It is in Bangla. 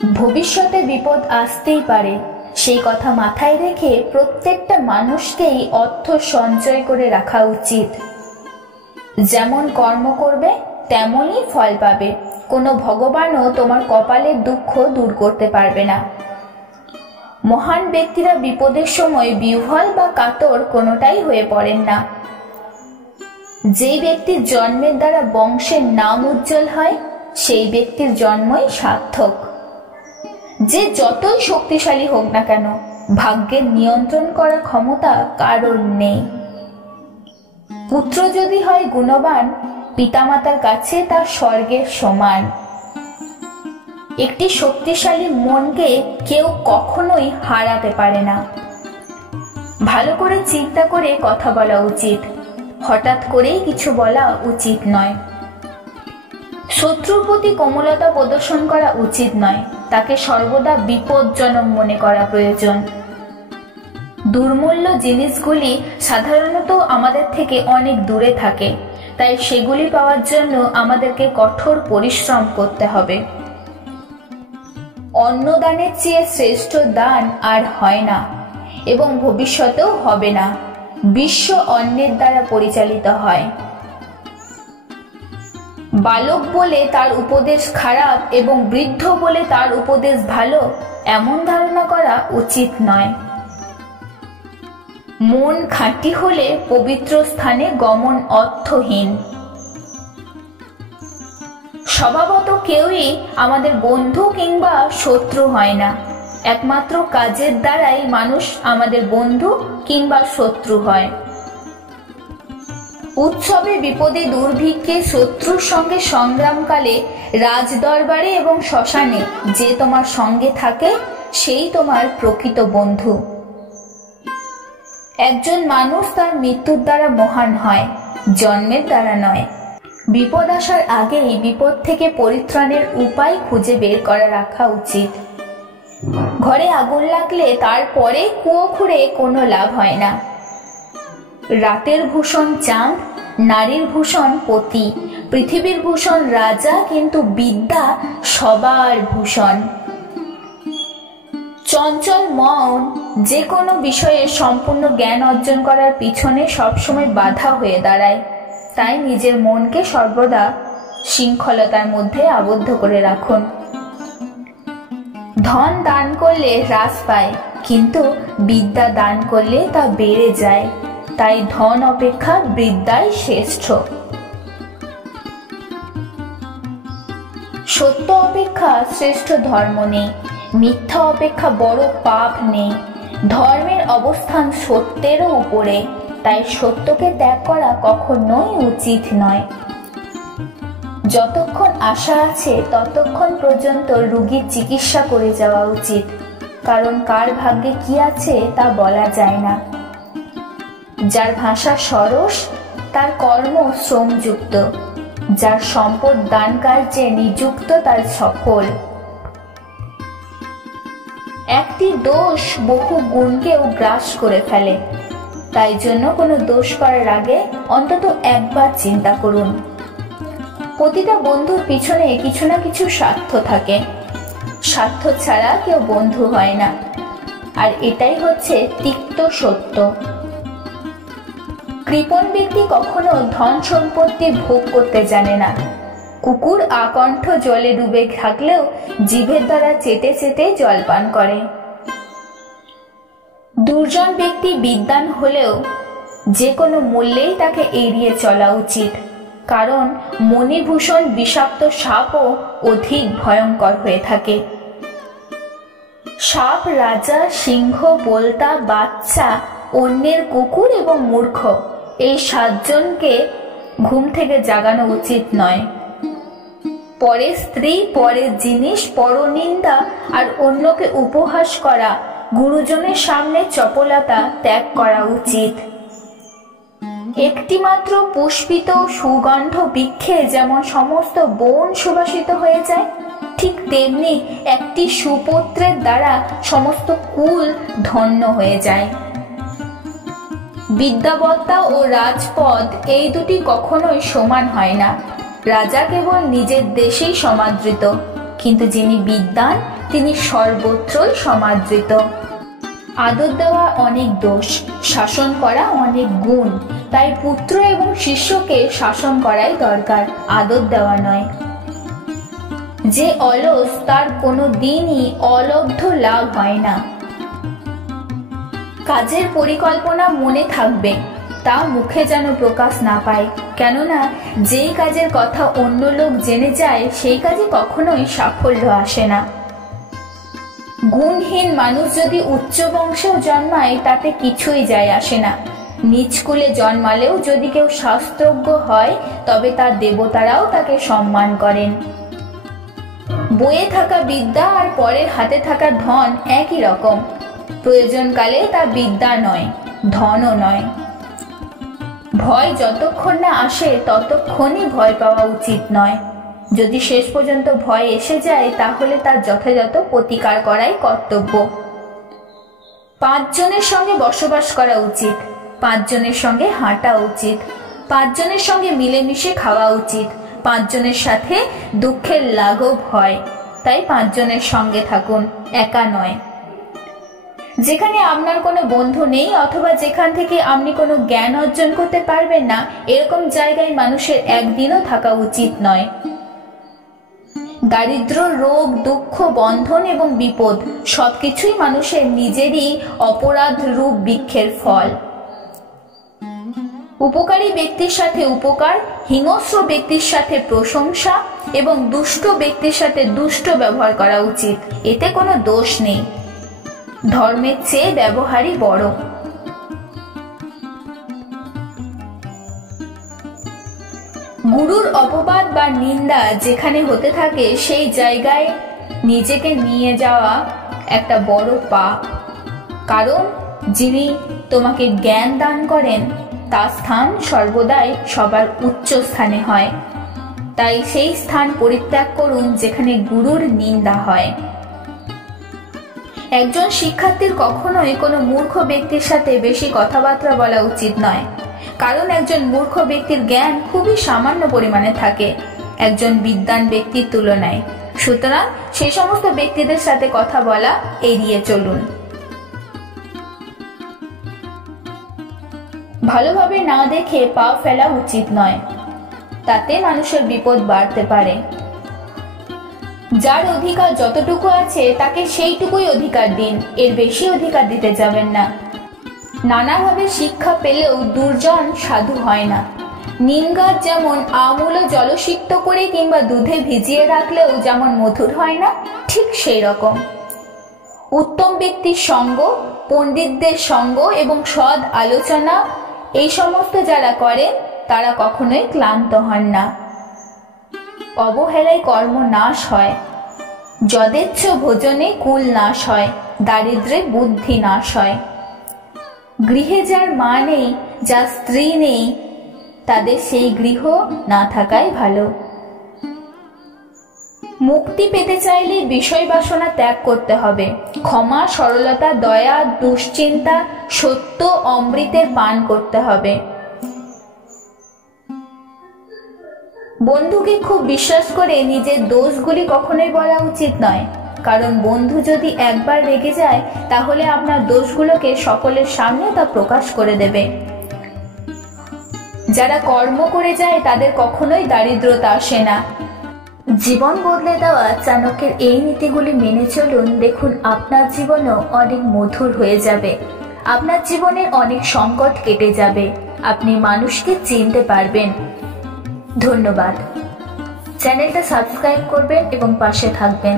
ভবিষ্যতে বিপদ আসতেই পারে, সেই কথা মাথায় রেখে প্রত্যেকটা মানুষকেই অর্থ সঞ্চয় করে রাখা উচিত। যেমন কর্ম করবে তেমনই ফল পাবে। কোনো ভগবানও তোমার কপালের দুঃখ দূর করতে পারবে না। মহান ব্যক্তিরা বিপদের সময় বিহ্বল বা কাতর কোনোটাই হয়ে পড়েন না। যেই ব্যক্তির জন্মের দ্বারা বংশের নাম উজ্জ্বল হয়, সেই ব্যক্তির জন্মই সার্থক। যে যতই শক্তিশালী হোক না কেন, ভাগ্যের নিয়ন্ত্রণ করার ক্ষমতা কারোর নেই। পুত্র যদি হয় গুণবান, পিতামাতার কাছে তার স্বর্গের সমান। একটি শক্তিশালী মনকে কেউ কখনোই হারাতে পারে না। ভালো করে চিন্তা করে কথা বলা উচিত, হঠাৎ করেই কিছু বলা উচিত নয়। শত্রুর প্রতি কোমলতা প্রদর্শন করা উচিত নয়, তাকে সর্বদা বিপজ্জনক মনে করা প্রয়োজন। দুর্মূল্য জিনিসগুলি সাধারণত আমাদের থেকে অনেক দূরে থাকে, তাই সেগুলি পাওয়ার জন্য আমাদেরকে কঠোর পরিশ্রম করতে হবে। অন্নদানের চেয়ে শ্রেষ্ঠ দান আর হয় না এবং ভবিষ্যতেও হবে না। বিশ্ব অন্নের দ্বারা পরিচালিত হয়। বালক বলে তার উপদেশ খারাপ এবং বৃদ্ধ বলে তার উপদেশ ভালো, এমন ধারণা করা উচিত নয়। মন খাঁটি হলে পবিত্র স্থানে গমন অর্থহীন। স্বভাবত কেউই আমাদের বন্ধু কিংবা শত্রু হয় না, একমাত্র কাজের দ্বারাই মানুষ আমাদের বন্ধু কিংবা শত্রু হয়। উৎসবে, বিপদে, দুর্ভিক্ষে, শত্রুর সঙ্গে সংগ্রামকালে, রাজদরবারে এবং শ্মশানে যে তোমার সঙ্গে থাকে, সেই তোমার প্রকৃত বন্ধু। একজন মানুষ তার মৃত্যুর দ্বারা মহান হয়, জন্মের দ্বারা নয়। বিপদ আসার আগেই বিপদ থেকে পরিত্রাণের উপায় খুঁজে বের করে রাখা উচিত। ঘরে আগুন লাগলে তারপরে কুয়ো খুঁড়ে কোনো লাভ হয় না। রাতের ভূষণ চাঁদ, নারীর ভূষণ পতি, পৃথিবীর ভূষণ রাজা, কিন্তু বিদ্যা সবার ভূষণ। চঞ্চল মন যে কোনো বিষয়ে সম্পূর্ণ জ্ঞান অর্জন করার পিছনে সবসময় বাধা হয়ে দাঁড়ায়। তাই নিজের মনকে সর্বদা শৃঙ্খলতার মধ্যে আবদ্ধ করে রাখুন। ধন দান করলে হ্রাস পায়, কিন্তু বিদ্যা দান করলে তা বেড়ে যায়। তাই ধন অপেক্ষা বিদ্যাই শ্রেষ্ঠ। সত্য অপেক্ষা শ্রেষ্ঠ ধর্ম নেই, মিথ্যা অপেক্ষা বড় পাপ নেই। ধর্মের অবস্থান সত্যেরও উপরে, তাই সত্যকে ত্যাগ করা কখনোই উচিত নয়। যতক্ষণ আশা আছে ততক্ষণ পর্যন্ত রোগীর চিকিৎসা করে যাওয়া উচিত, কারণ কার ভাগ্যে কি আছে তা বলা যায় না। যার ভাষা সরস তার কর্ম শ্রমযুক্ত, যার সম্পদ দান কার্যে নিযুক্ত তার সফল। একটি দোষ বহু গুণকেও গ্রাস করে ফেলে, তাই জন্য কোনো দোষ করার আগে অন্তত একবার চিন্তা করুন। প্রতিটা বন্ধুর পিছনে কিছু না কিছু স্বার্থ থাকে, স্বার্থ ছাড়া কেউ বন্ধু হয় না, আর এটাই হচ্ছে তিক্ত সত্য। কৃপণ ব্যক্তি কখনো ধন সম্পত্তি ভোগ করতে জানে না। কুকুর আকণ্ঠ জলে ডুবে থাকলেও জিভের দ্বারা চেটে চেটে জল পান করে। দুর্জন ব্যক্তি বিদ্বান হলেও যে কোনো মূল্যেই তাকে এড়িয়ে চলা উচিত, কারণ মণিভূষণ বিষাক্ত সাপও অধিক ভয়ঙ্কর হয়ে থাকে। সাপ, রাজা, সিংহ, বোলতা, বাচ্চা, অন্যের কুকুর এবং মূর্খ, এই 7 জনকে ঘুম থেকে জাগানো উচিত নয়। পরের স্ত্রী, পরের জিনিস, পরনিন্দা আর অন্যকে উপহাস করা, গুরুজনের সামনে চপলতা ত্যাগ করা উচিত। একটি মাত্র পুষ্পিত সুগন্ধ বৃক্ষে যেমন সমস্ত বন সুবাসিত হয়ে যায়, ঠিক তেমনি একটি সুপুত্রের দ্বারা সমস্ত কুল ধন্য হয়ে যায়। বিদ্যাবত্তা ও রাজপদ এই দুটি কখনোই সমান হয় না। রাজা কেবল নিজের দেশেই সমাদৃত, কিন্তু যিনি বিদ্বান তিনি সর্বত্রই সমাদৃত। আদর দেওয়া অনেক দোষ, শাসন করা অনেক গুণ। তাই পুত্র এবং শিষ্যকে শাসন করাই দরকার, আদর দেওয়া নয়। যে অলস তার কোনো দিনই অলব্ধ লাভ হয় না। কাজের পরিকল্পনা মনে থাকবে, তা মুখে যেন প্রকাশ না পায়, কেননা যেই কাজের কথা অন্য লোক জেনে যায় সেই কাজে কখনোই সাফল্য আসে না। গুণহীন মানুষ যদি উচ্চ বংশেও জন্মায় তাতে কিছুই যায় আসে না। নিজ কুলে জন্মালেও যদি কেউ শাস্ত্রজ্ঞ হয় তবে তার দেবতারাও তাকে সম্মান করেন। বইয়ে থাকা বিদ্যা আর পরের হাতে থাকা ধন একই রকম, প্রয়োজনকালে তা বিদ্যা নয়, ধনও নয়। ভয় যতক্ষণ না আসে ততক্ষণই ভয় পাওয়া উচিত নয়। যদি শেষ পর্যন্ত ভয় এসে যায় তাহলে তার যথাযথ প্রতিকার করাই কর্তব্য। 5 জনের সঙ্গে বসবাস করা উচিত, 5 জনের সঙ্গে হাঁটা উচিত, 5 জনের সঙ্গে মিলেমিশে খাওয়া উচিত, 5 জনের সাথে দুঃখের লাঘব হয়। তাই 5 জনের সঙ্গে থাকুন, একা নয়। যেখানে আপনার কোনো বন্ধু নেই অথবা যেখান থেকে আপনি কোনো জ্ঞান অর্জন করতে পারবেন না, এরকম জায়গায় মানুষের একদিনও থাকা উচিত নয়। দারিদ্র, রোগ, দুঃখ, বন্ধন এবং বিপদ সবকিছুই মানুষের নিজেরই অপরাধ রূপ বৃক্ষের ফল। উপকারী ব্যক্তির সাথে উপকার, হিংস্র ব্যক্তির সাথে প্রশংসা এবং দুষ্ট ব্যক্তির সাথে দুষ্ট ব্যবহার করা উচিত, এতে কোনো দোষ নেই। ধর্মের চেয়ে ব্যবহারই বড়। গুরুর অপবাদ বা নিন্দা যেখানে হতে থাকে সেই জায়গায় নিজেকে নিয়ে যাওয়া একটা বড় পাপ। কারণ যিনি তোমাকে জ্ঞান দান করেন তার স্থান সর্বদাই সবার উচ্চ স্থানে হয়। তাই সেই স্থান পরিত্যাগ করুন যেখানে গুরুর নিন্দা হয়। একজন শিক্ষার্থীর কখনোই কোনো মূর্খ ব্যক্তির সাথে বেশি কথাবার্তা বলা উচিত নয়, কারণ একজন মূর্খ ব্যক্তির জ্ঞান খুবই সামান্য পরিমাণে থাকে একজন বিদ্বান ব্যক্তির তুলনায়। সুতরাং সেই সমস্ত ব্যক্তিদের সাথে কথা বলা এড়িয়ে চলুন। ভালোভাবে না দেখে পা ফেলা উচিত নয়, তাতে মানুষের বিপদ বাড়তে পারে। যার অধিকার যতটুকু আছে তাকে সেইটুকুই অধিকার দিন, এর বেশি অধিকার দিতে যাবেন না। নানাভাবে শিক্ষা পেলেও দুর্জন সাধু হয় না। নিম গাছ যেমন আমূল জলসিক্ত করে কিংবা দুধে ভিজিয়ে রাখলেও যেমন মধুর হয় না, ঠিক সেই রকম উত্তম ব্যক্তির সঙ্গ, পণ্ডিতদের সঙ্গ এবং সৎ আলোচনা এই সমস্ত যারা করেন তারা কখনোই ক্লান্ত হন না। অবহেলায় কর্ম নাশ হয়, যদেচ্ছ ভোজনে কুল নাশ হয়, দারিদ্রে বুদ্ধি নাশ হয়। গৃহে যার মা নেই, যার স্ত্রী নেই, তাদের সেই গৃহ না থাকাই ভালো। মুক্তি পেতে চাইলে বিষয় বাসনা ত্যাগ করতে হবে। ক্ষমা, সরলতা, দয়া, দুশ্চিন্তা, সত্য, অমৃতের পান করতে হবে। বন্ধুকে খুব বিশ্বাস করে নিজের দোষগুলি কখনোই বলা উচিত নয়, কারণ বন্ধু যদি একবার রেগে যায় তাহলে আপনার দোষগুলোকে সকলের সামনে তা প্রকাশ করে দেবে। যারা কর্ম করে যায় তাদের কখনোই দারিদ্রতা আসে না। জীবন বদলে দেওয়া চাণক্যের এই নীতিগুলি মেনে চলুন, দেখুন আপনার জীবনও অনেক মধুর হয়ে যাবে। আপনার জীবনের অনেক সংকট কেটে যাবে, আপনি মানুষকে চিনতে পারবেন। ধন্যবাদ। চ্যানেলটা সাবস্ক্রাইব করবেন এবং পাশে থাকবেন।